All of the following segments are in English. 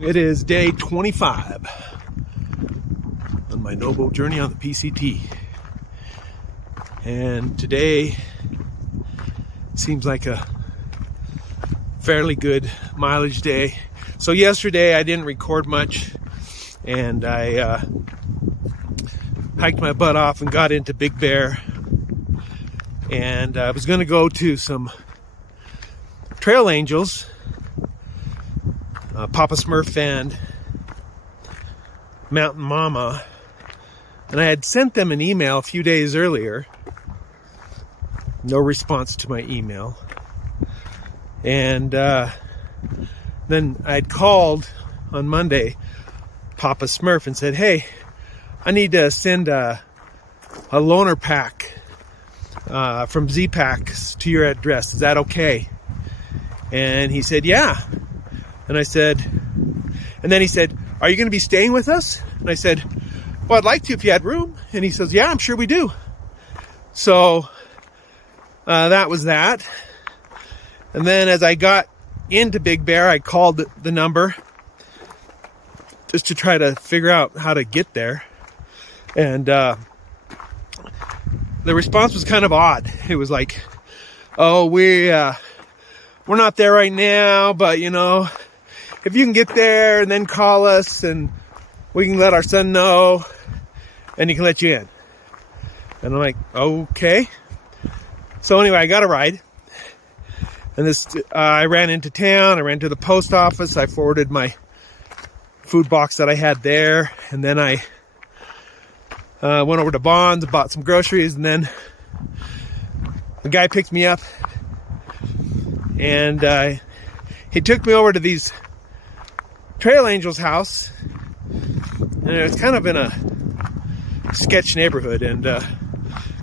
It is day 25 on my NOBO journey on the PCT. And today seems like a fairly good mileage day. So yesterday I didn't record much, and I hiked my butt off and got into Big Bear. And I was going to go to some trail angels, Papa Smurf and Mountain Mama, and I had sent them an email a few days earlier. No response to my email. And then I'd called on Monday Papa Smurf and said, hey, I need to send a loaner pack from Z-Packs to your address. Is that okay? And he said, yeah. And I said, and then he said, are you going to be staying with us? And I said, well, I'd like to if you had room. And he says, yeah, I'm sure we do. So that was that. And then as I got into Big Bear, I called the number just to try to figure out how to get there. And the response was kind of odd. It was like, oh, we're not there right now, but you know, if you can get there and then call us and we can let our son know and he can let you in. And I'm like, okay. So anyway, I got a ride. And I ran into town, I ran to the post office, I forwarded my food box that I had there, and then I went over to Bonds, bought some groceries, and then the guy picked me up, and he took me over to these Trail Angels house, and it's kind of in a sketch neighborhood, and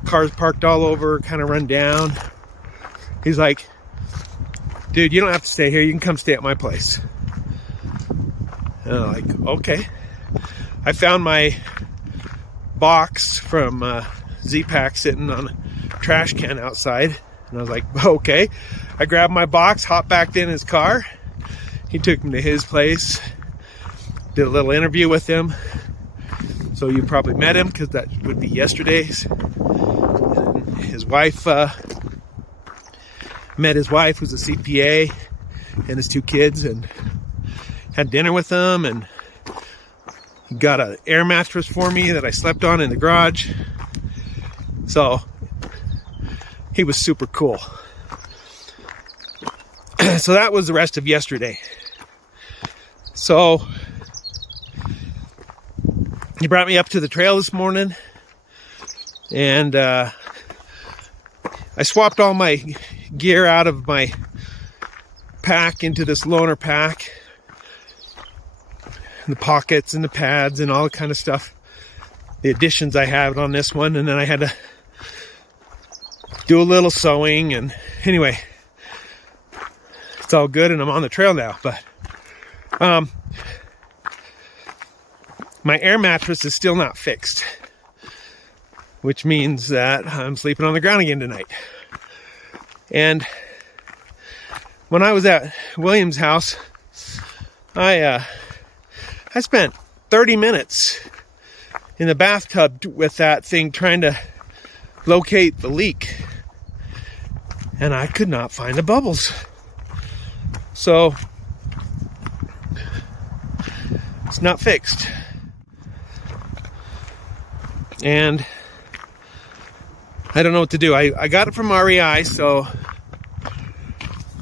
cars parked all over, kind of run down. He's like, dude, you don't have to stay here, you can come stay at my place. And I'm like, okay. I found my box from Z-Pack sitting on a trash can outside, and I was like, okay. I grabbed my box, hopped back in his car. He took me to his place, did a little interview with him. So you probably met him because that would be yesterday's. And his wife, met his wife, who's a CPA, and his two kids, and had dinner with them, and he got an air mattress for me that I slept on in the garage. So he was super cool. So that was the rest of yesterday. So he brought me up to the trail this morning, and I swapped all my gear out of my pack into this loaner pack, and the pockets and the pads and all the kind of stuff, the additions I have on this one. And then I had to do a little sewing, and anyway, it's all good, and I'm on the trail now. But my air mattress is still not fixed, which means that I'm sleeping on the ground again tonight. And when I was at William's house, I spent 30 minutes in the bathtub with that thing trying to locate the leak, and I could not find the bubbles. So it's not fixed. And I don't know what to do. I got it from REI, so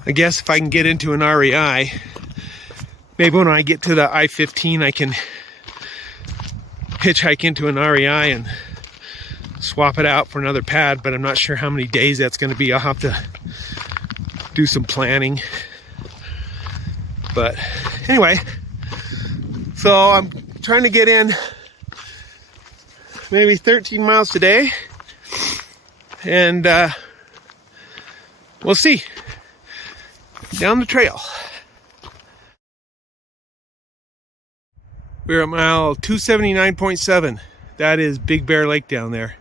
I guess if I can get into an REI, maybe when I get to the I-15, I can hitchhike into an REI and swap it out for another pad, but I'm not sure how many days that's going to be. I'll have to do some planning. But anyway, so I'm trying to get in maybe 13 miles today, and we'll see. Down the trail. We're at mile 279.7. That is Big Bear Lake down there.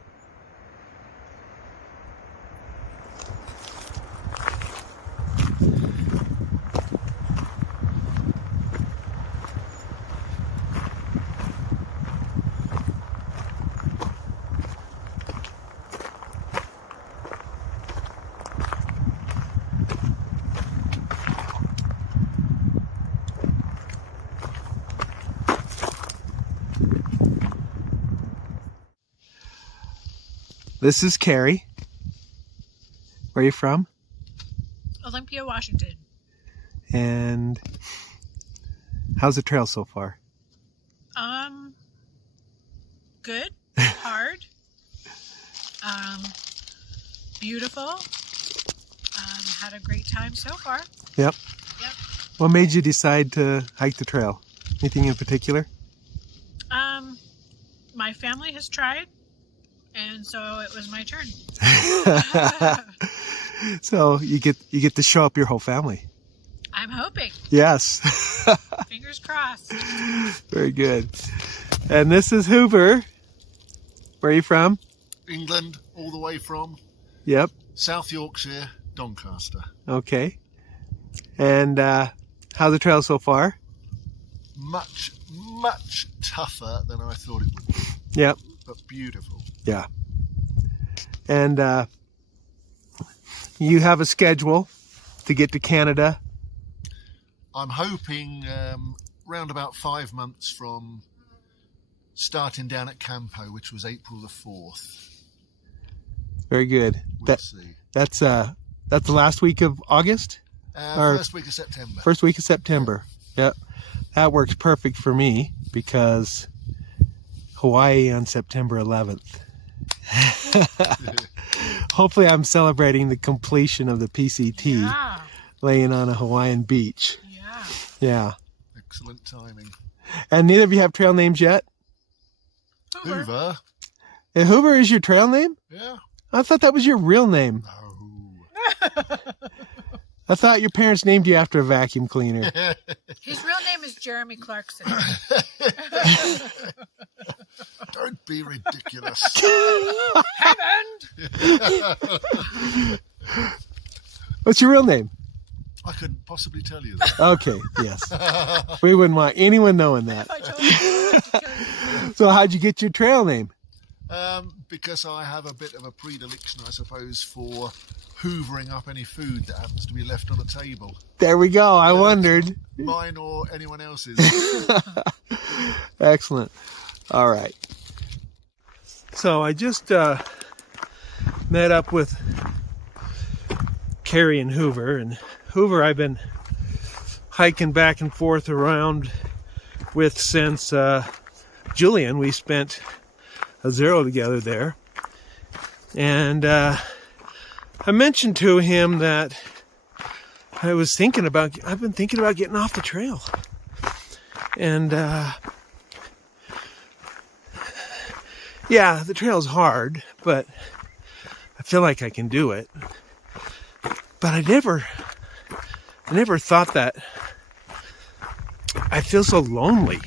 This is Carrie. Where are you from? Olympia, Washington. And how's the trail so far? Good. Hard. Beautiful. Had a great time so far. Yep. Yep. What made you decide to hike the trail? Anything in particular? My family has tried, and so it was my turn. So you get to show up your whole family. I'm hoping. Yes. Fingers crossed. Very good. And this is Hoover. Where are you from? England, all the way from Yep. South Yorkshire, Doncaster. Okay. And how's the trail so far? Much tougher than I thought it would be, Yep. but beautiful. Yeah. And you have a schedule to get to Canada? I'm hoping round about 5 months from starting down at Campo, which was April the 4th. Very good. We'll see. That's the last week of August? First week of September. First week of September. Yep. That works perfect for me because Hawaii on September 11th. Hopefully I'm celebrating the completion of the PCT, Yeah. laying on a Hawaiian beach. Yeah. Yeah. Excellent timing. And neither of you have trail names yet? Hoover. And Hoover is your trail name? Yeah. I thought that was your real name. No. I thought your parents named you after a vacuum cleaner. His real name is Jeremy Clarkson. Don't be ridiculous. What's your real name? I couldn't possibly tell you that. Okay, yes. We wouldn't want anyone knowing that. I told you to kill you. So how'd you get your trail name? Because I have a bit of a predilection, I suppose, for hoovering up any food that happens to be left on a table. There we go. I wondered. Mine or anyone else's. Excellent. All right. So I just met up with Carrie and Hoover. And Hoover I've been hiking back and forth around with since Julian. We spent a zero together there. And I mentioned to him that I've been thinking about getting off the trail. And yeah, the trail's hard, but I feel like I can do it. But I never thought that I feel so lonely.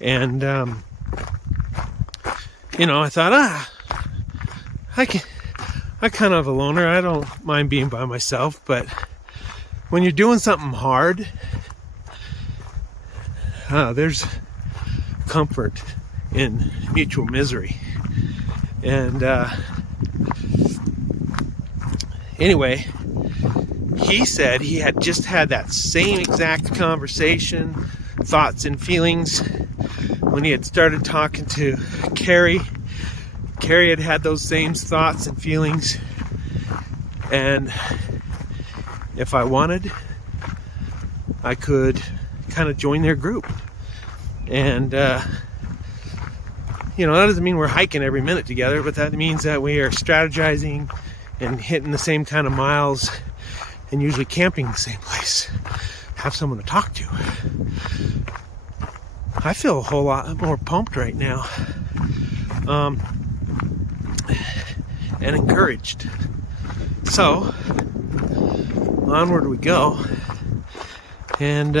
And I thought, I'm kind of a loner. I don't mind being by myself, but when you're doing something hard, there's comfort in mutual misery. And anyway, he said he had just had that same exact conversation, thoughts and feelings, when he had started talking to Carrie. Carrie had those same thoughts and feelings, and if I wanted, I could kind of join their group. And that doesn't mean we're hiking every minute together, but that means that we are strategizing and hitting the same kind of miles and usually camping in the same place. Have someone to talk to. I feel a whole lot more pumped right now. And encouraged. So, onward we go. And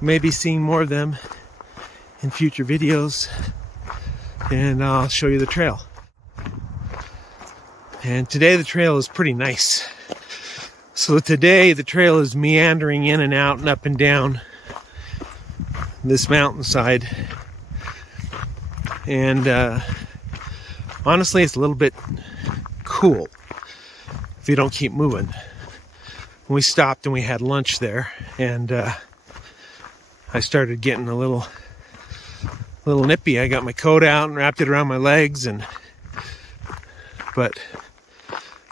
maybe seeing more of them in future videos. And I'll show you the trail. And today the trail is pretty nice. So today the trail is meandering in and out and up and down this mountainside. And honestly, it's a little bit cool if you don't keep moving. We stopped and we had lunch there, and I started getting a little nippy. I got my coat out and wrapped it around my legs, and but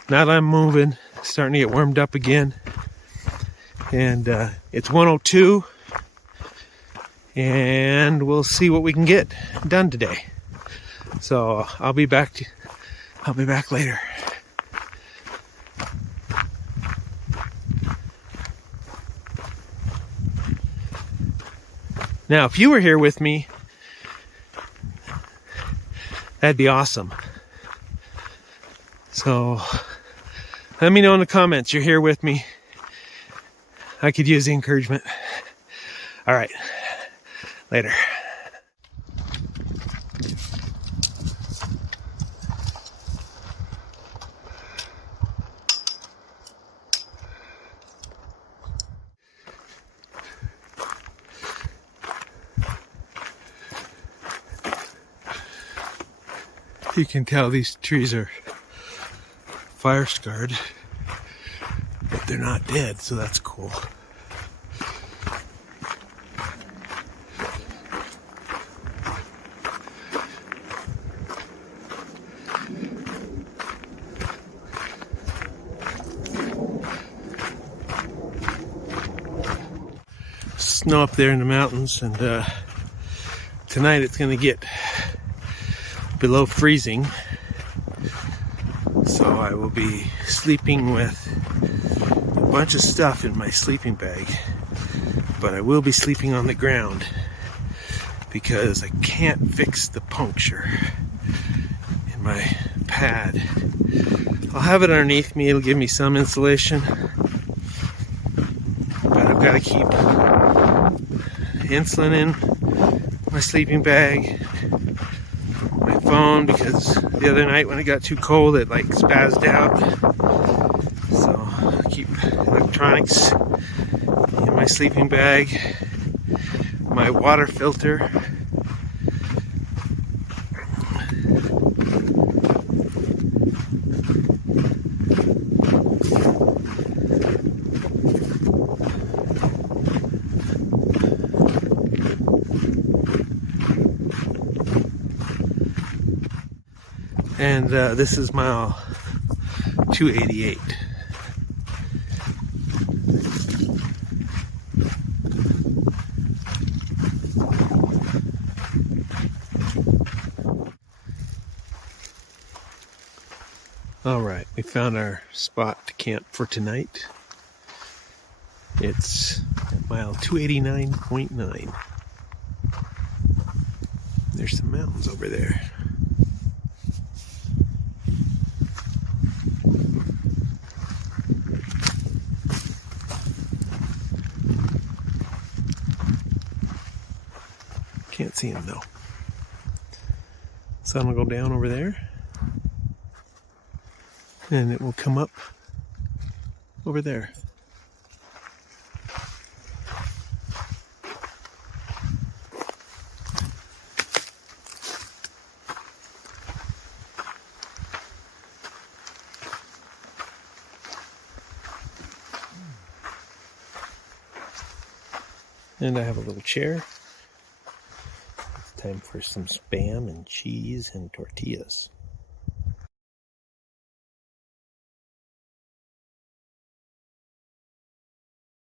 now that I'm moving, starting to get warmed up again. And it's 1:02, and we'll see what we can get done today. So I'll be back later. Now, if you were here with me, that'd be awesome. So let me know in the comments you're here with me. I could use the encouragement. All right, later. You can tell these trees are fire scarred, but they're not dead, so that's cool. Snow up there in the mountains, and tonight it's going to get below freezing, so I will be sleeping with a bunch of stuff in my sleeping bag, but I will be sleeping on the ground because I can't fix the puncture in my pad. I'll have it underneath me, it'll give me some insulation, but I've got to keep insulin in my sleeping bag, my phone, because the other night when it got too cold it like spazzed out. So I keep electronics in my sleeping bag, my water filter, and this is mile 288. All right, we found our spot to camp for tonight. It's at mile 289.9. There's some mountains over there. Can't see him though. Sun will go down over there, and it will come up over there. And I have a little chair. It's time for some Spam and cheese and tortillas.